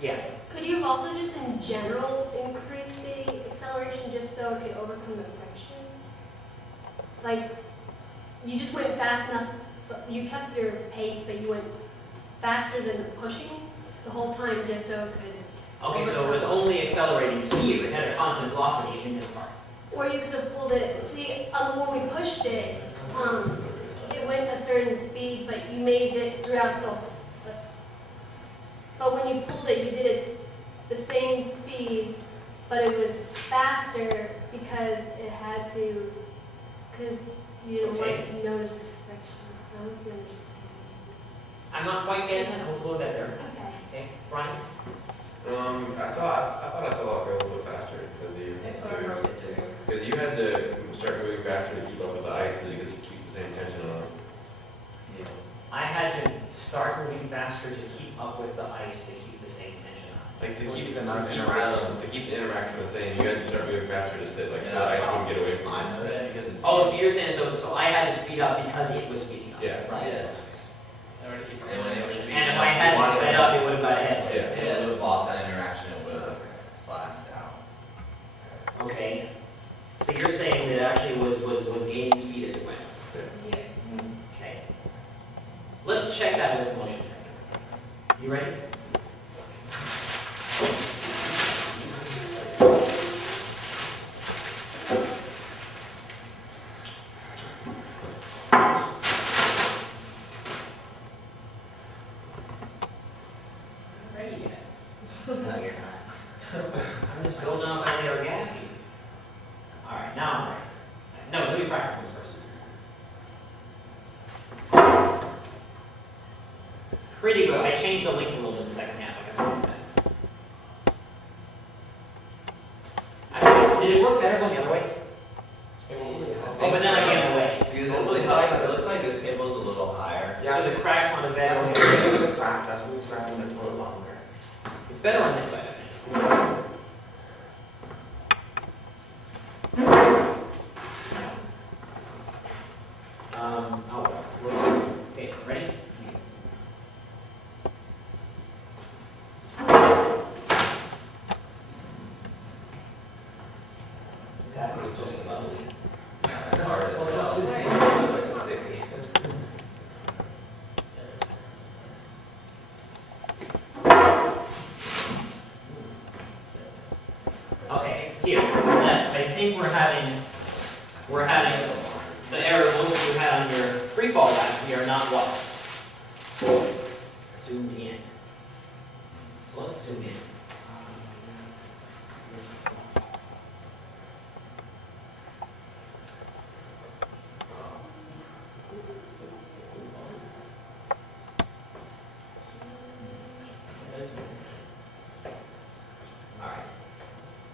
Yeah. Could you have also just in general increased the acceleration just so it could overcome the friction? Like, you just went fast enough, but you kept your pace, but you went faster than pushing the whole time just so it could Okay, so it was only accelerating here. It had a constant velocity in this part. Or you could have pulled it, see, when we pushed it, it went a certain speed, but you made it throughout but when you pulled it, you did it the same speed, but it was faster because it had to, because you didn't want it to notice the friction. I don't know if you understand. I'm not quite getting that. We'll go better. Okay. Okay, Brian? I thought I saw it go a little bit faster because you had to start moving faster to keep up with the ice so you could keep the same tension on it. I had to start moving faster to keep up with the ice to keep the same tension on. Like to keep the interaction the same, you had to start moving faster just to so the ice wouldn't get away from you. I know that because Oh, so you're saying so I had to speed up because it was speeding up. Yeah. Right. yes. In order to keep the same And if I hadn't sped up, it would have got ahead. Yeah. It would have lost that interaction. It would have slackened out. Okay. So you're saying that it actually was gaining speed as it went. Yeah. Okay. Let's check that with motion detector. You ready? Not ready yet. No, you're not. I'm just building up my layer of gas here. All right, now I'm ready. No, let me practice first. Pretty good. I changed the length a little bit in the second half. I got that. Did it work better going the other way? Oh, but then I gave it away. Because it looks like this table's a little higher. So the crack's not as bad on the other way. The crack, that's what we try when it's a little longer. It's better on this side, I think. Okay, ready? That's just lovely. As hard as Okay, here, yes, I think we're having the error most of you had on your free fall lap. We are not what? Zoomed in. So let's zoom in. All right.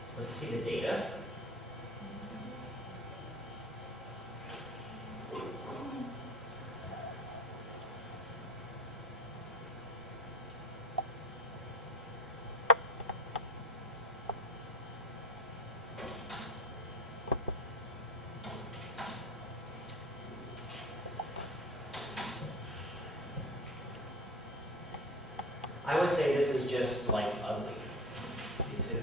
So let's see the data. I would say this is just like ugly. You too?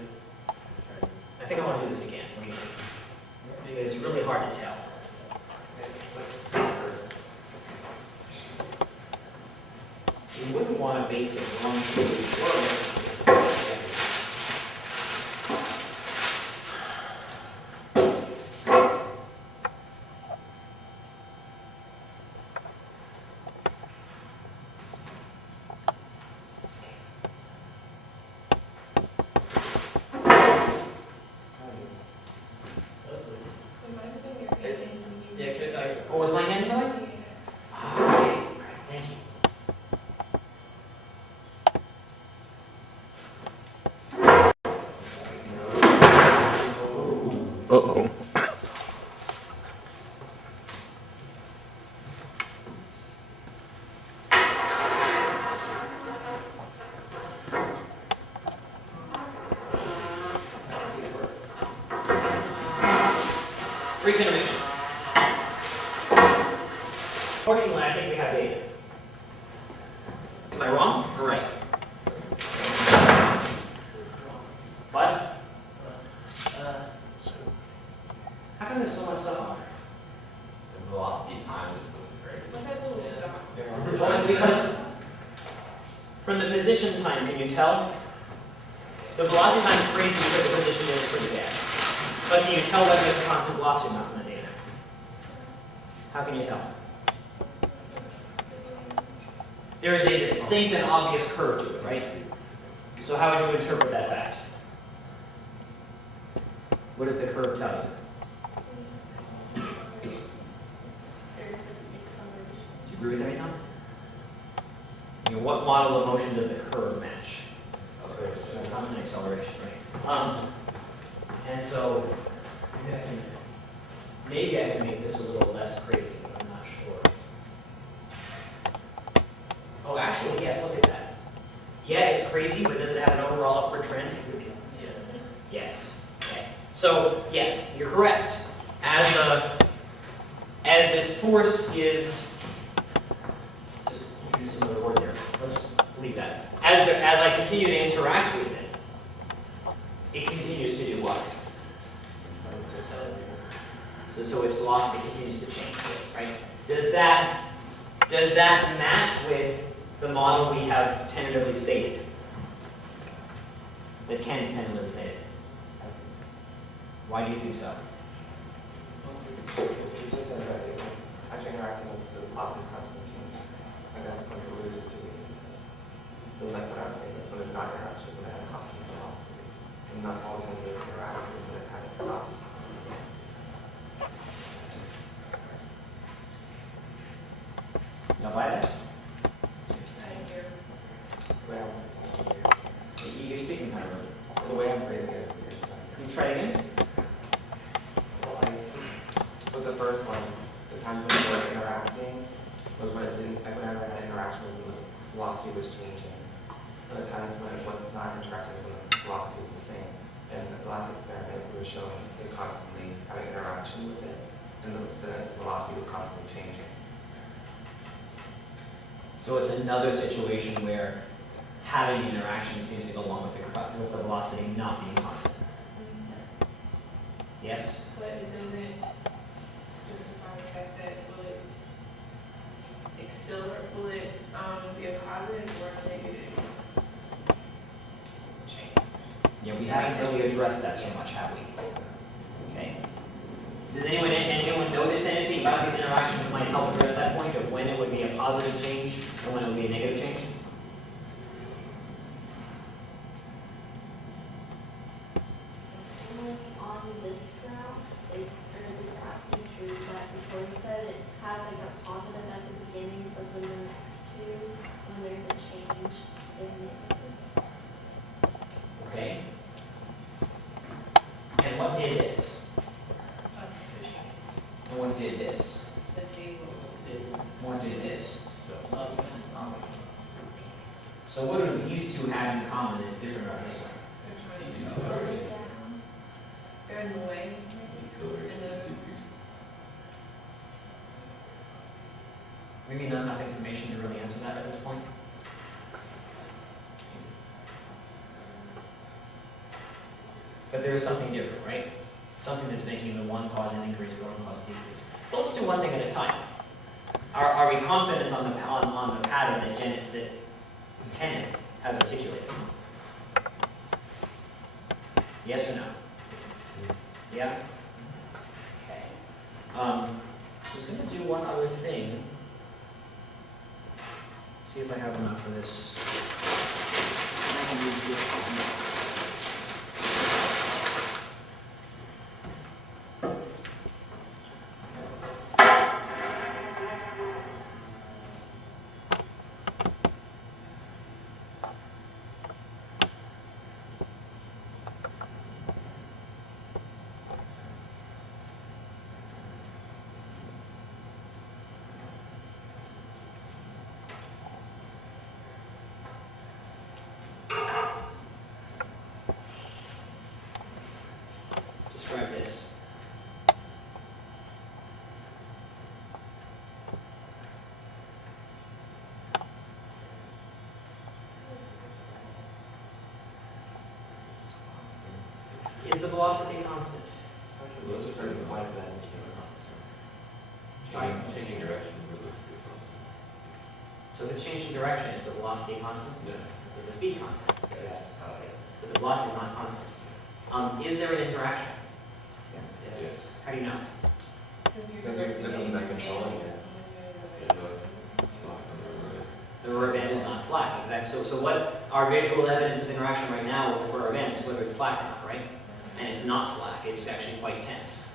I think I want to do this again. What do you think? Because it's really hard to tell. You wouldn't want to base it on the world. Yeah, could I? Oh, was my hand going? Ah, okay. All right, thank you. Uh-oh. Regeneration. Fortunately, I think we have data. Am I wrong or right? come there's so much stuff on The velocity time just looks great. there? Well, it's because from the position time, can you tell? The velocity time is crazy because the position is pretty bad. But can you tell whether it's a constant velocity or not from the data? How can you tell? There is a distinct and obvious curve to it, right? So how would you interpret that fact? What does the curve tell you? There's an acceleration. Do you agree with me, Tom? You know, what model of motion does the curve match? Constant acceleration, right? And so maybe I can make this a little less crazy, but I'm not sure. Oh, actually, yes, look at that. Yeah, it's crazy, but does it have an overall upward trend? Yes. Okay. So, yes, you're correct. As this force is, just use another word there. Let's leave that. As I continue to interact with it, it continues to do what? So its velocity continues to change, right? Does that match with the model we have tentatively stated? That Ken tentatively stated. Why do you think so? Actually interacting with the velocity is constantly changing. And that's what we were just doing. So like what I was saying, like when there's not interaction, when I have constant velocity, and not all the time they interact with when I have velocity. Y'all buy that? The way I'm You're speaking kind of early. the way I'm rating it is Can you try it again? with the first one, the times when we were interacting was when it didn't, like whenever I had interaction when the velocity was changing. And the times when it was not interacting when the velocity was the same. And the last experiment, we were showing it constantly having interaction with it, and the velocity was constantly changing. So it's another situation where having interaction seems to go along with the velocity not being constant. Yes? But it doesn't justify the fact that will it accelerate, will it be a positive or a negative change? Yeah, we haven't really addressed that so much, have we? Okay. Does anyone notice anything about these interactions that might help address that point of when it would be a positive change and when it would be a negative change? On this graph, or the graph features that Victoria said, it has like a positive at the beginning, but then the next two, when there's a change, they're negative. Okay. And what did this? The change, And what did this? the table. What did this? So what do these two have in common that's different about this one? They're in the way. We mean not enough information to really answer that at this point? But there is something different, right? Something that's making the one cause an increase, the one cause a decrease. But let's do one thing at a time. Are we confident on the pattern that Kenneth has articulated? Yes or no? Yeah? Okay. I was going to do one other thing. See if I have enough for this. I can use this one. Describe this. Is the velocity constant? It's just starting to apply to that and became a constant. Changing direction would look good. So this change in direction, is the velocity constant? Yeah. Is the speed constant? Yes. Okay. But the velocity is not constant. Is there an interaction? Yes. How do you know? Because there's something that controlling it. The rubber band is not slack, exactly. So what our visual evidence of interaction right now for our band is whether it's slack or not, right? And it's not slack, it's actually quite tense.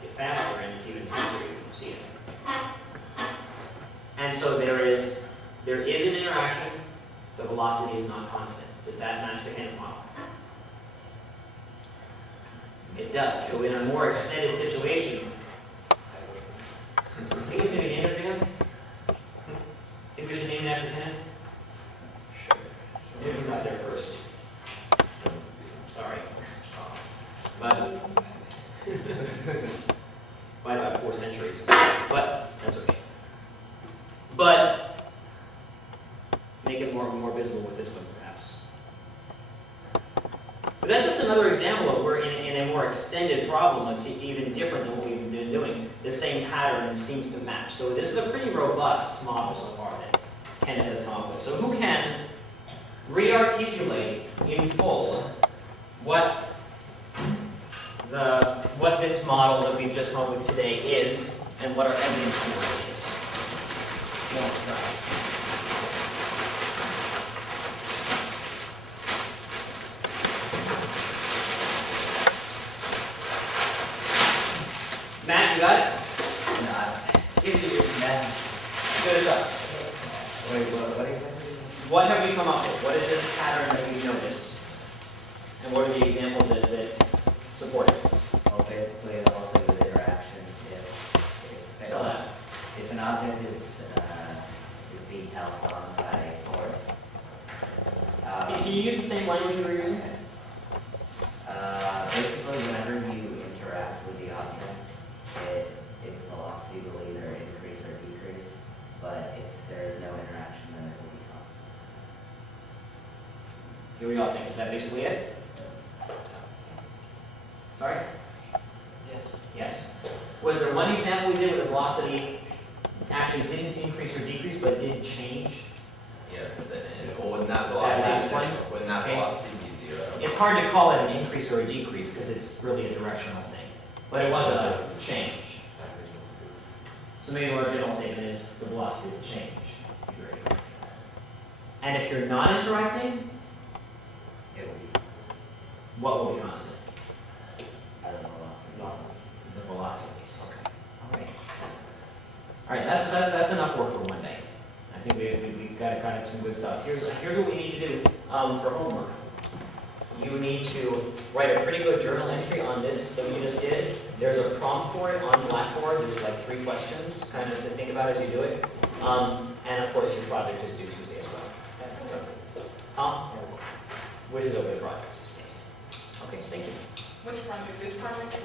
Get faster and it's even tenser, you can see it. And so there is an interaction, the velocity is not constant. Does that match the Kenneth model? It does. So in a more extended situation, think it's going to be named after him? Think we should name it after Kenneth? Sure. Maybe we got there first. Sorry. But by about 4 centuries. But that's okay. But make it more visible with this one, perhaps. But that's just another example of where in a more extended problem, it's even different than what we've been doing. The same pattern seems to match. So this is a pretty robust model so far that Kenneth has come up with. So who can re-articulate in full what this model that we've just come up with today is and what our evidence for it is? No, it's not. Matt, you got it? No, Yes, you do. Good as up. Wait, what exactly? What have we come up with? What is this pattern that we've noticed? And what are the examples that support it? Well, basically, the whole thing with interactions, Spell that. if an object is being held on by force. Can you use the same language we were using? Basically, whenever you interact with the object, its velocity will either increase or decrease, but if there is no interaction, then it will be constant. Here we go. Is that basically it? Sorry? Yes. Yes. Was there one example we did where the velocity actually didn't increase or decrease, but did change? yes, but then, well, wouldn't that last velocity, one? wouldn't that Okay. velocity be zero? It's hard to call it an increase or a decrease because it's really a directional thing. But it was a change. So maybe our general statement is the velocity will change. Agree. And if you're not interacting, It will be what will be constant? the velocity. The velocities. Okay. All right. All right. That's enough work for one day. I think we got kind of some good stuff. Here's what we need to do for homework. You need to write a pretty good journal entry on this that we just did. There's a prompt for it on Blackboard. There's like 3 questions kind of to think about as you do it. And of course your project is due Tuesday as well. So, which is over the project. Okay, thank you. Which project? This project?